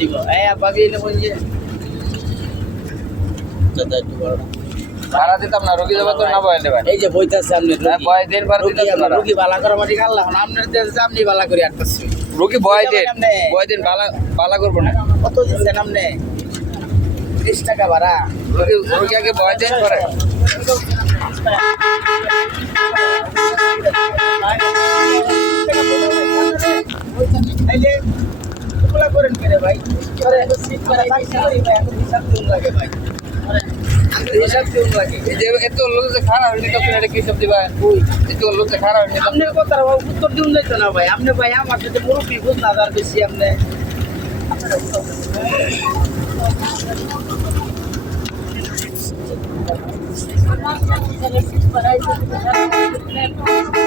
দিব এই আপাকে এনে বলছে দাদা একটু বড় ভাড়া দিতাম না, রোগী যাবে তো না বয়ালে ভাই। এই যে বইতাছে আপনি বয় দিন ভাড়া দিতাম না। রুগী বালা করা মাটি গাল্লা এখন আপনার দেশে আপনি বালা করে আটকাচ্ছি রোগী বয় দিন বালা করবো না। কত দিচ্ছেন আপনি 30 টাকা ভাড়া রোগী আগে বয় দিন করে। করেন কেন ভাই লাগে ভাই হিসাব দিন লাগে এই যে এত লোক যে খারাপ হয়নি তো এটা কি সব দিবা? এত লোক যে খারাপ হয়নি আপনি কথা উত্তর দিন যাইতো না ভাই আপনি ভাই আমার সাথে মুরব্বী বুঝ না তার বেশি আপনি Gracias.